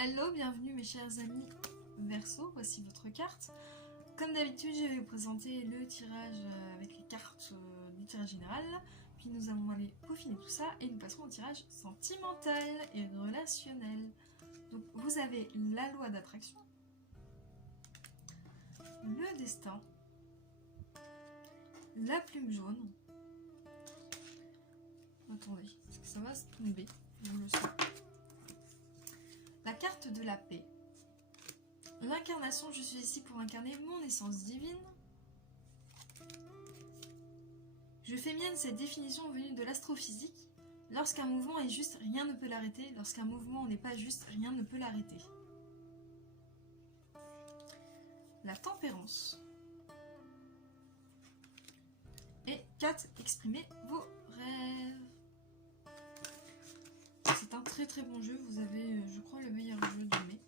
Hello, bienvenue mes chers amis Verseau, voici votre carte. Comme d'habitude, je vais vous présenter le tirage avec les cartes du tirage général, puis nous allons aller peaufiner tout ça et nous passerons au tirage sentimental et relationnel. Donc vous avez la loi d'attraction, le destin, la plume jaune. Attendez, est-ce que ça va se tomber? Je le sens. La carte de la paix. L'incarnation, je suis ici pour incarner mon essence divine. Je fais mienne cette définition venue de l'astrophysique. Lorsqu'un mouvement est juste, rien ne peut l'arrêter. Lorsqu'un mouvement n'est pas juste, rien ne peut l'arrêter. La tempérance. Et 4. Exprimez vos rêves. C'est un très très bon jeu. Vous avez, je crois, le meilleur jeu de mai.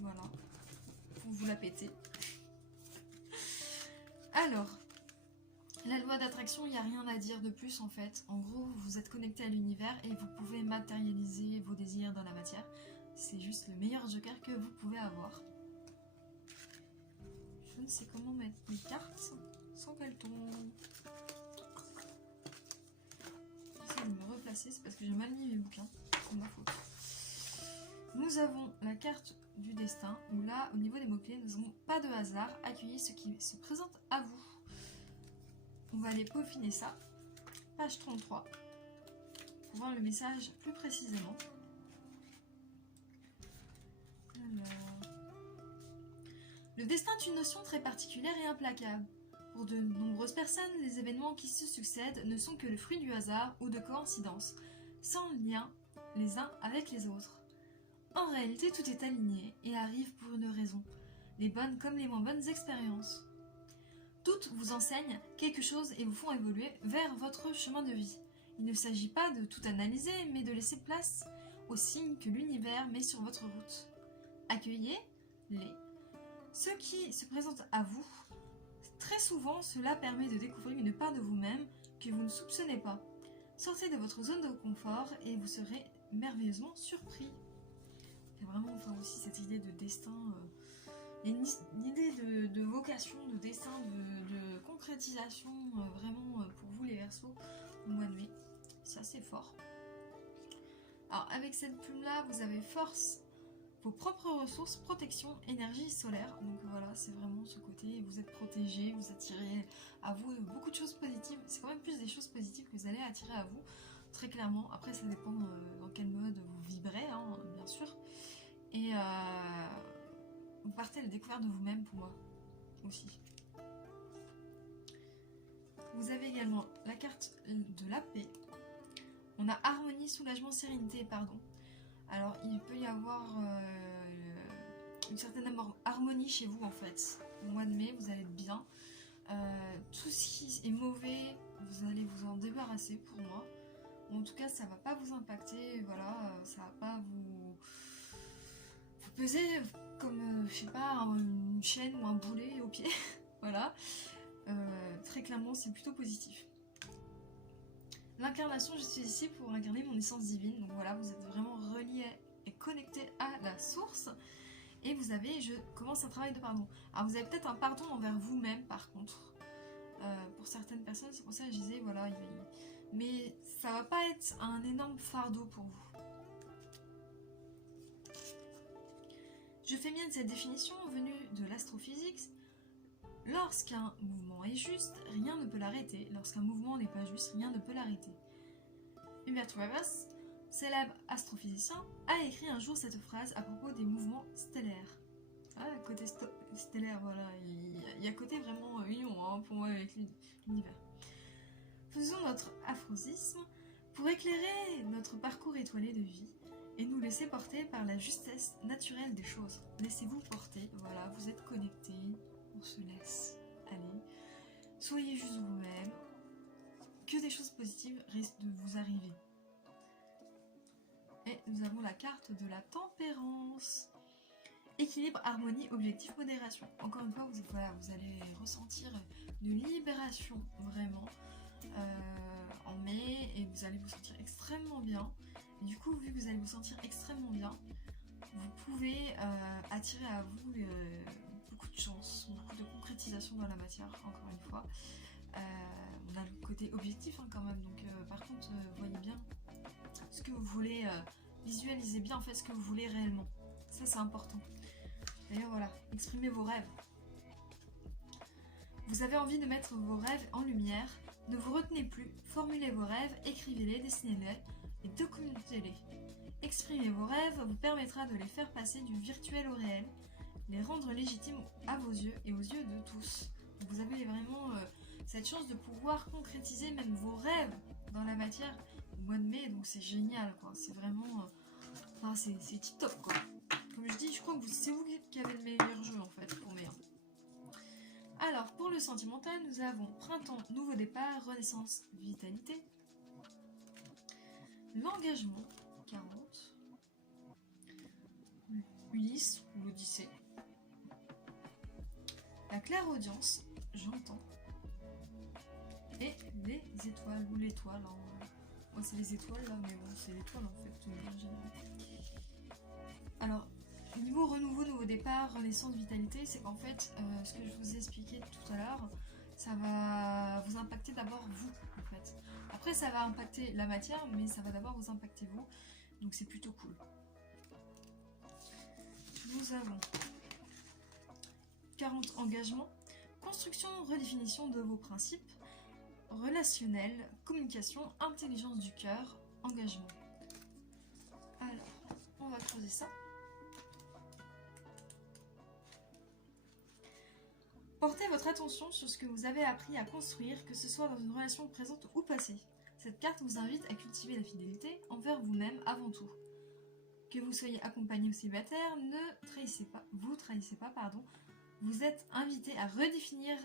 Voilà. Pour vous la péter. Alors, la loi d'attraction, il n'y a rien à dire de plus en fait. En gros, vous êtes connecté à l'univers et vous pouvez matérialiser vos désirs dans la matière. C'est juste le meilleur joker que vous pouvez avoir. Je ne sais comment mettre mes cartes sans qu'elles tombent. J'essaie de me replacer, c'est parce que j'ai mal mis mes bouquins. C'est ma faute. Nous avons la carte du destin, où là, au niveau des mots-clés, nous n'avons pas de hasard. Accueillez ce qui se présente à vous. On va aller peaufiner ça. Page 33. Pour voir le message plus précisément. Alors... Le destin est une notion très particulière et implacable. Pour de nombreuses personnes, les événements qui se succèdent ne sont que le fruit du hasard ou de coïncidences, sans lien les uns avec les autres. En réalité, tout est aligné et arrive pour une raison, les bonnes comme les moins bonnes expériences. Toutes vous enseignent quelque chose et vous font évoluer vers votre chemin de vie. Il ne s'agit pas de tout analyser, mais de laisser place aux signes que l'univers met sur votre route. Accueillez-les. Ceux qui se présentent à vous, très souvent, cela permet de découvrir une part de vous-même que vous ne soupçonnez pas. Sortez de votre zone de confort et vous serez merveilleusement surpris. Il y a vraiment aussi cette idée de destin, une idée de vocation, de destin, de concrétisation, vraiment pour vous les Verseaux, au mois de mai. C'est assez fort. Alors avec cette plume-là, vous avez force, vos propres ressources, protection, énergie solaire. Donc voilà, c'est vraiment ce côté, vous êtes protégé, vous attirez à vous beaucoup de choses positives. C'est quand même plus des choses positives que vous allez attirer à vous, très clairement. Après, ça dépend dans quel mode vous vibrez, hein, bien sûr. Et vous partez à la découverte de vous-même pour moi, aussi. Vous avez également la carte de la paix. On a harmonie, soulagement, sérénité et pardon. Alors, il peut y avoir une certaine harmonie chez vous, en fait. Au mois de mai, vous allez être bien. Tout ce qui est mauvais, vous allez vous en débarrasser, pour moi. En tout cas, ça va pas vous impacter, voilà. Ça va pas vous peser comme, je sais pas, une chaîne ou un boulet au pied. Voilà. Très clairement, c'est plutôt positif. L'incarnation, je suis ici pour incarner mon essence divine. Donc voilà, vous êtes vraiment relié et connecté à la source. Et vous avez, je commence un travail de pardon. Alors vous avez peut-être un pardon envers vous-même par contre. Pour certaines personnes, c'est pour ça que je disais, voilà, mais ça va pas être un énorme fardeau pour vous. Je fais mienne cette définition venue de l'astrophysique. Lorsqu'un mouvement est juste, rien ne peut l'arrêter. Lorsqu'un mouvement n'est pas juste, rien ne peut l'arrêter. Humberto Rivas, célèbre astrophysicien, a écrit un jour cette phrase à propos des mouvements stellaires. Ah, côté stellaire, voilà, il y a côté vraiment union hein, pour moi avec l'univers. Faisons notre aphrosisme pour éclairer notre parcours étoilé de vie et nous laisser porter par la justesse naturelle des choses. Laissez-vous porter, voilà, vous êtes connectés. On se laisse aller. Soyez juste vous-même. Que des choses positives risquent de vous arriver. Et nous avons la carte de la tempérance. Équilibre, harmonie, objectif, modération. Encore une fois, vous allez ressentir une libération vraiment en mai et vous allez vous sentir extrêmement bien. Et du coup, vu que vous allez vous sentir extrêmement bien, vous pouvez attirer à vous beaucoup de chance, beaucoup de concrétisation dans la matière, encore une fois. On a le côté objectif quand même, donc par contre, voyez bien ce que vous voulez, visualisez bien en fait ce que vous voulez réellement. Ça c'est important. D'ailleurs voilà, exprimez vos rêves. Vous avez envie de mettre vos rêves en lumière, ne vous retenez plus, formulez vos rêves, écrivez-les, dessinez-les et documentez-les. Exprimer vos rêves vous permettra de les faire passer du virtuel au réel, les rendre légitimes à vos yeux et aux yeux de tous. Vous avez vraiment cette chance de pouvoir concrétiser même vos rêves dans la matière au mois de mai, donc c'est génial quoi, c'est vraiment, enfin, c'est tip top quoi. Comme je dis, je crois que c'est vous qui avez le meilleur jeu en fait pour mai. Alors pour le sentimental, nous avons printemps, nouveau départ, renaissance, vitalité, l'engagement, 40, Ulysse ou l'Odyssée, la clairaudience, j'entends, et les étoiles ou l'étoile. Hein. Moi c'est les étoiles là, mais bon c'est l'étoile en fait, en général. Alors niveau renouveau, nouveau départ, renaissance, vitalité, c'est qu'en fait ce que je vous ai expliqué tout à l'heure, ça va vous impacter d'abord vous en fait. Après ça va impacter la matière, mais ça va d'abord vous impacter vous, donc c'est plutôt cool. Nous avons 40 engagements, construction, redéfinition de vos principes, relationnel, communication, intelligence du cœur, engagement. Alors, on va creuser ça. Portez votre attention sur ce que vous avez appris à construire, que ce soit dans une relation présente ou passée. Cette carte vous invite à cultiver la fidélité envers vous-même avant tout. Que vous soyez accompagné ou célibataire, ne trahissez pas, pardon. Vous êtes invité à redéfinir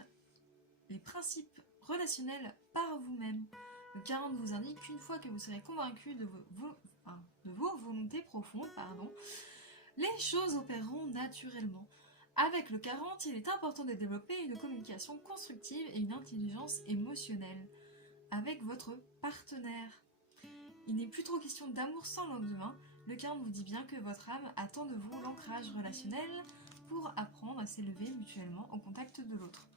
les principes relationnels par vous-même. Le 40 vous indique qu'une fois que vous serez convaincu de vos volontés profondes, les choses opéreront naturellement. Avec le 40, il est important de développer une communication constructive et une intelligence émotionnelle avec votre partenaire. Il n'est plus trop question d'amour sans lendemain. Le 40 vous dit bien que votre âme attend de vous l'ancrage relationnel pour apprendre à s'élever mutuellement au contact de l'autre.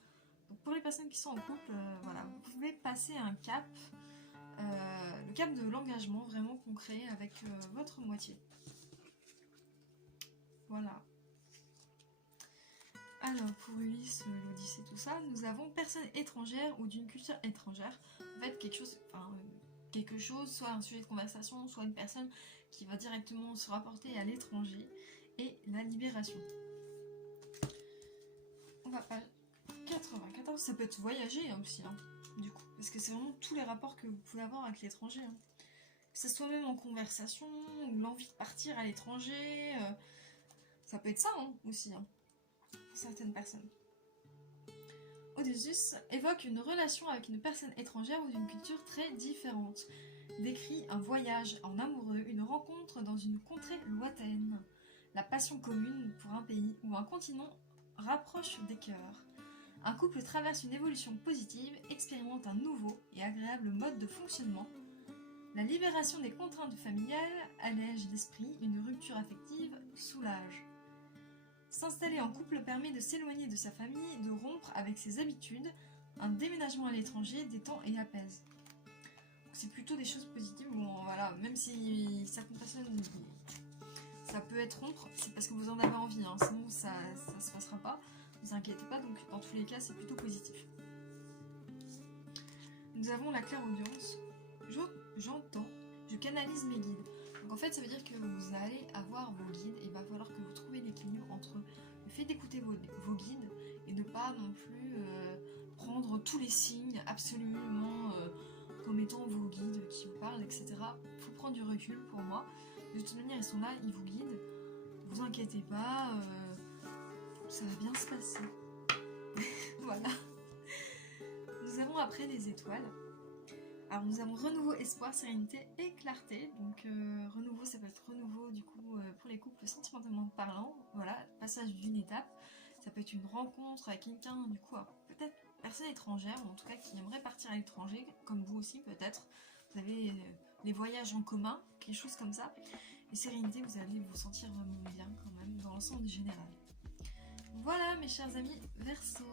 Donc pour les personnes qui sont en couple, voilà, vous pouvez passer un cap, le cap de l'engagement vraiment concret avec votre moitié. Voilà. Alors pour Ulysse, l'Odyssée, tout ça, nous avons personne étrangère ou d'une culture étrangère. En fait, quelque chose, soit un sujet de conversation, soit une personne qui va directement se rapporter à l'étranger, et la libération. On va pas 94, ça peut être voyager aussi, hein, du coup, parce que c'est vraiment tous les rapports que vous pouvez avoir avec l'étranger. Hein. Que ce soit même en conversation, ou l'envie de partir à l'étranger, ça peut être ça aussi, hein, pour certaines personnes. Odysseus évoque une relation avec une personne étrangère ou d'une culture très différente. Décrit un voyage en amoureux, une rencontre dans une contrée lointaine. La passion commune pour un pays ou un continent rapproche des cœurs. Un couple traverse une évolution positive, expérimente un nouveau et agréable mode de fonctionnement. La libération des contraintes familiales allège l'esprit, une rupture affective soulage. S'installer en couple permet de s'éloigner de sa famille, de rompre avec ses habitudes. Un déménagement à l'étranger détend et apaise. C'est plutôt des choses positives. Bon, voilà, même si certaines personnes, ça peut être rompre, c'est parce que vous en avez envie, hein, sinon ça se passera pas. Ne vous inquiétez pas, donc dans tous les cas, c'est plutôt positif. Nous avons la clairaudience. J'entends, je canalise mes guides. Donc en fait, ça veut dire que vous allez avoir vos guides et il va falloir que vous trouviez l'équilibre entre le fait d'écouter vos guides et ne pas non plus prendre tous les signes absolument comme étant vos guides qui vous parlent, etc. Il faut prendre du recul pour moi. De toute manière, ils sont là, ils vous guident. Ne vous inquiétez pas, ça va bien se passer. Voilà. Nous avons après les étoiles. Alors nous avons renouveau, espoir, sérénité et clarté. Donc renouveau, ça peut être renouveau du coup pour les couples sentimentalement parlant. Voilà, passage d'une étape. Ça peut être une rencontre avec quelqu'un du coup, peut-être personne étrangère, ou en tout cas qui aimerait partir à l'étranger, comme vous aussi peut-être. Vous avez les voyages en commun, quelque chose comme ça. Et et sérénité, vous allez vous sentir vraiment bien quand même dans l'ensemble général. Voilà mes chers amis Verseau.